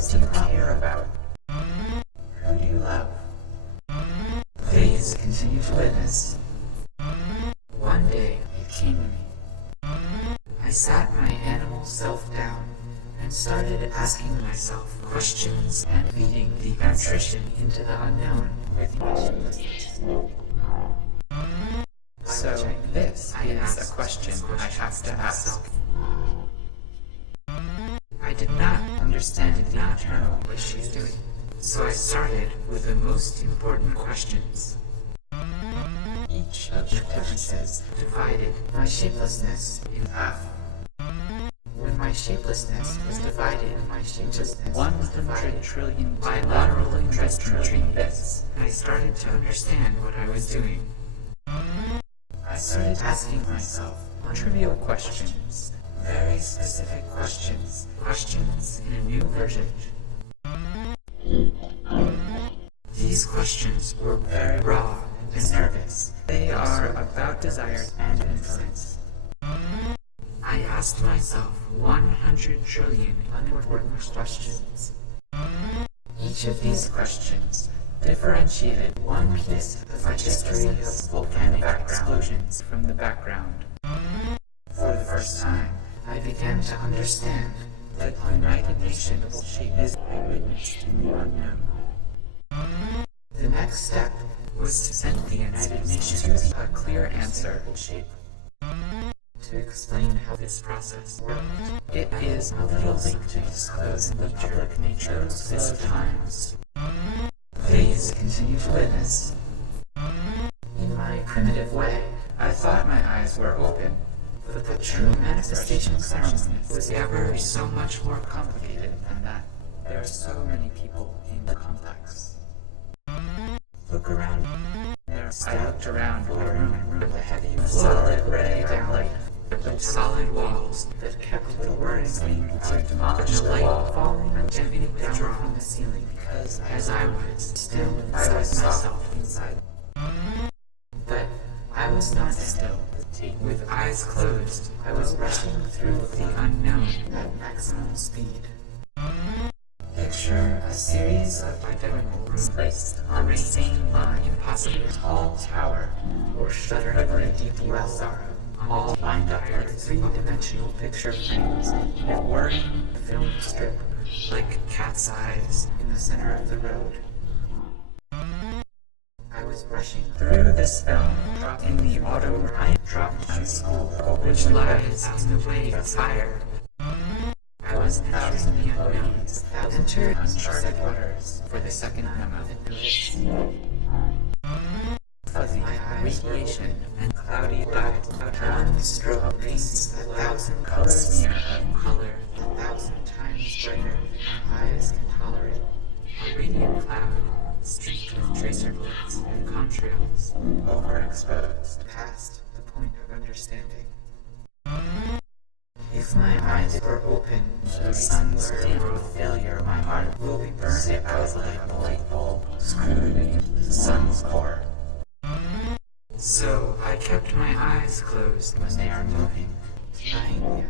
What do you care about? Who do you love? Please continue to witness. One day, it came to me. I sat my animal self down and started asking myself questions and feeding the nutrition into the unknown with So this is a question I have to ask. I did not understand the internal what she's doing, so I started with the most important questions. Each of the differences divided my shapelessness in half. When my shapelessness was divided, my shapelessness 100 trillion bilateral interest between bits, I started to understand what I was doing. I started asking myself trivial questions. very specific questions in a new version. These questions were very raw and nervous. They are about desire and influence. I asked myself 100 trillion unimportant questions. Each of these questions differentiated one piece of the history of volcanic explosions from the background. For the first time, I began to understand that the United Nations is a witness to the unknown. The next step was to send the United Nations A clear answer. shape to explain how this process worked. It is A little late to disclose the public nature of this times. Please continue to witness. In my primitive way, I thought my eyes were open. but the true manifestation ceremony was ever so much more complicated than that. There are so many people in the complex. Look around. I looked around the room with a heavy, solid ray downlight, with solid walls that kept the words being to demolish the light falling gently down from the ceiling because as I was still inside myself inside. But I was not still. With eyes closed, I was rushing through the unknown at maximum speed. Picture a series of identical rooms placed on the same line, impossibly tall tower, or shuddering over a deep well, all lined up like three-dimensional picture frames in a whirring film strip, like cat's eyes in the center of the road. I was rushing through this film, in the auto I dropped on school, which lies in the way of fire. I was entering the unknown, entered uncharted waters for the second memo. Fuzzy radiation and cloudy light, one stroke paints 1,000 colors smear of color 1,000 times brighter than my eyes can tolerate. A radiant cloud, streaked with tracer blades and contrails, overexposed past the point of understanding. If my eyes were open to the sun's dim failure, my heart will be burned out like a light bulb screwed into the sun's core. So I kept my eyes closed when they are moving, denying the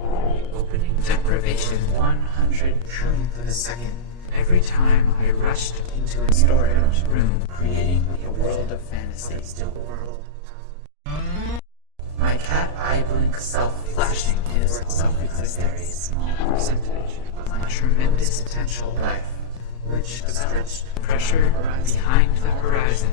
unknown, opening deprivation 100 trillionth of a second. Every time I rushed into a storage room, creating a world of fantasy, still world. My cat eye blink self-flashing is a very small percentage of my tremendous potential life, which stretched pressure behind the horizon.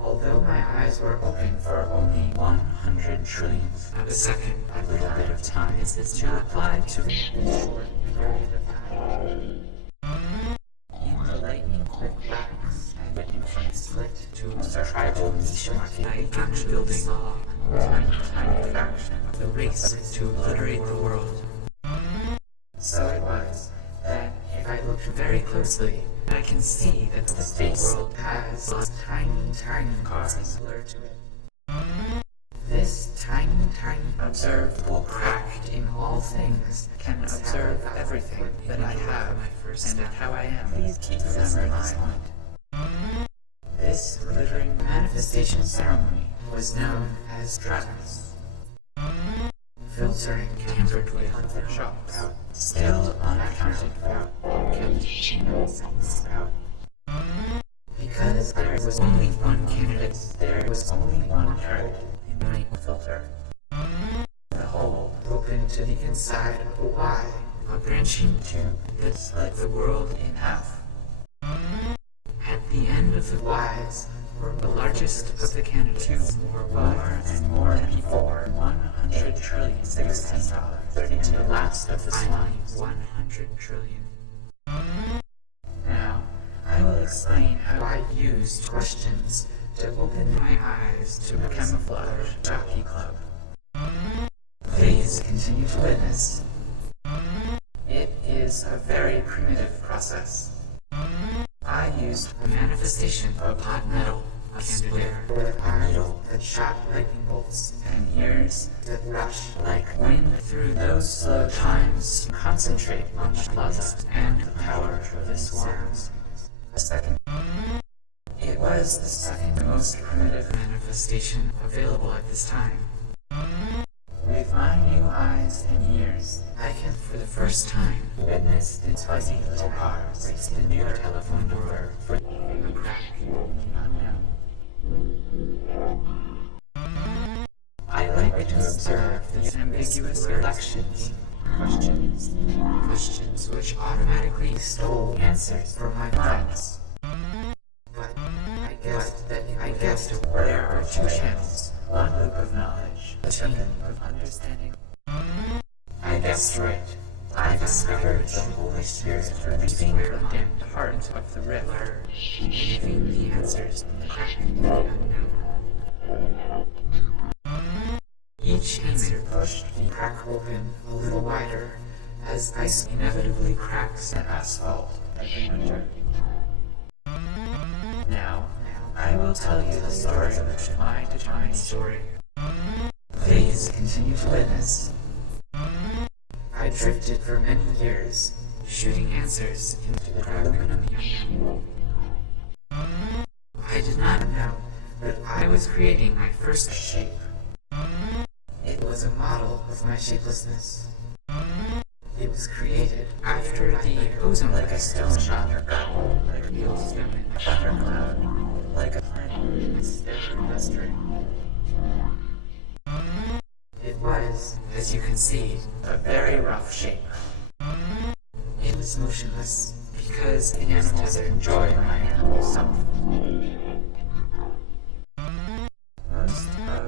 Although my eyes were open for only 100 trillionth of a second, a little bit of time is to apply to a short period of time. In the lightning quick wax, I went from slit to a tribal niche market, I building a tiny fraction of the race to obliterate the world. So it was that if I looked very closely, I can see that the space world has a tiny cause similar to it. This tiny observable cracked in all things Can observe everything that I have and how I am. Please keep remembering this point. This glittering manifestation ceremony was known as Travis. Filtering tampered with Shops. still unactivated. she knows things about. Because there was only one candidate, there was only one turret in my filter. The hole opened to the inside of a Y, a branching tube that split the world in half. At the end of the Y's were the largest of the candidates, more and more than before, 100 trillion, $16.32, the last of the swines, 100 trillion. Now, I will explain how I used questions to open my eyes to a camouflage jockey club. Please continue to witness. It is a very primitive process. I used a manifestation of hot metal, a square with a needle that shot lightning bolts, and ears that rush like wind through those slow times. Concentrate on the Gwazda and the power of the swans. It was the second most primitive manifestation available at this time. With my new eyes and ears, I can for the first time witness its fuzzy little cars race the new telephone door for a crack in the unknown. I like to observe these ambiguous elections, questions which automatically stole answers from my minds. But I guessed there are two channels, one loop of knowledge, a chain of understanding. I guessed right. I discovered the Holy Spirit reaching the damned heart of the river, giving the answers in the crack of the unknown. Each answer pushed the crack open a little wider, as ice inevitably cracks at asphalt every winter. Now, I will tell you the story of my determined story. Please continue to witness. I drifted for many years, shooting answers into the dragon of the unknown. I did not know that I was creating my first shape. It was a model of my shapelessness. It was created after the ozone like a stone shot or goblin, like a hailstone in a thundercloud, like a planet festering. It was, as you can see, a very rough shape. It was motionless because the animals enjoy my animal self.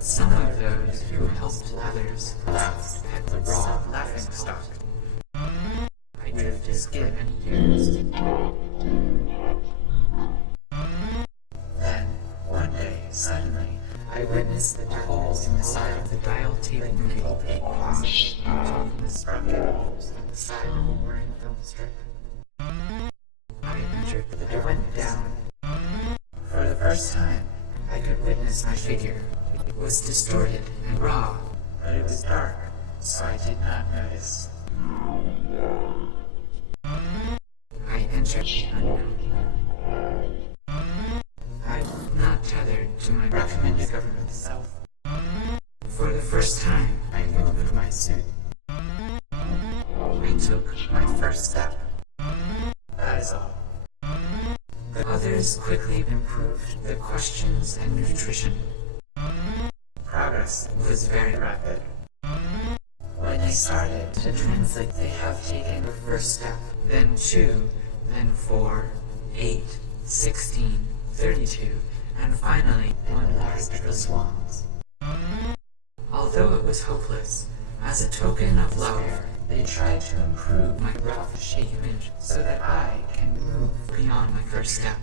Some of those who helped others laughed at the raw laughing stock. I drifted for many years. Then, one day, suddenly, I witnessed the hole in the side of the dial table cable crossed between the sprocket holes on the side of a wearing film strip. I entered, I went down. For the first time, I could witness my figure. It was distorted and raw, but it was dark, so I did not notice. I entered the unknown. I was not tethered to my recommended government self. For the first time, I moved my suit. I took my first step. That is all. The others quickly improved the questions and nutrition. Progress was very rapid. When they started to translate, they have taken the first step, then 2, then 4, 8, 16, 32, and finally one last of the swans. Although it was hopeless, as a token of love, they tried to improve my rough shape image so that I can move beyond my first step.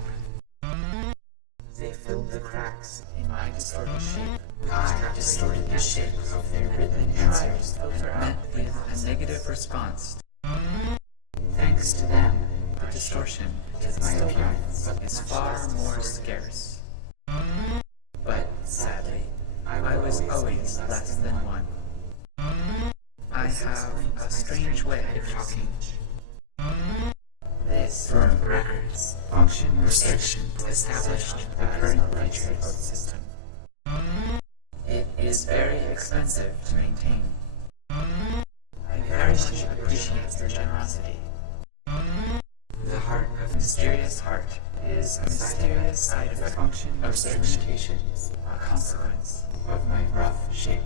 They filled the cracks in my distorted shape. I distorted the shape of their rhythmic answers and met with a negative response. Thanks to them, the distortion is my appearance is far more scarce. But sadly, I was always less than one. I have a strange way of talking. This firm records function restrictions established the current iterated system. It is very expensive to maintain. I very much appreciate your generosity. The heart mysterious heart is a mysterious side effect function of instrumentations, a consequence of my rough shape.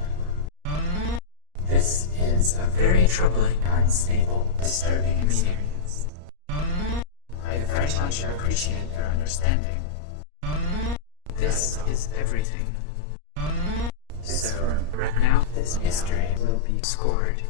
This is a very troubling, unstable, disturbing experience. I very much appreciate your understanding. This is everything. So, right now, this mystery will be scored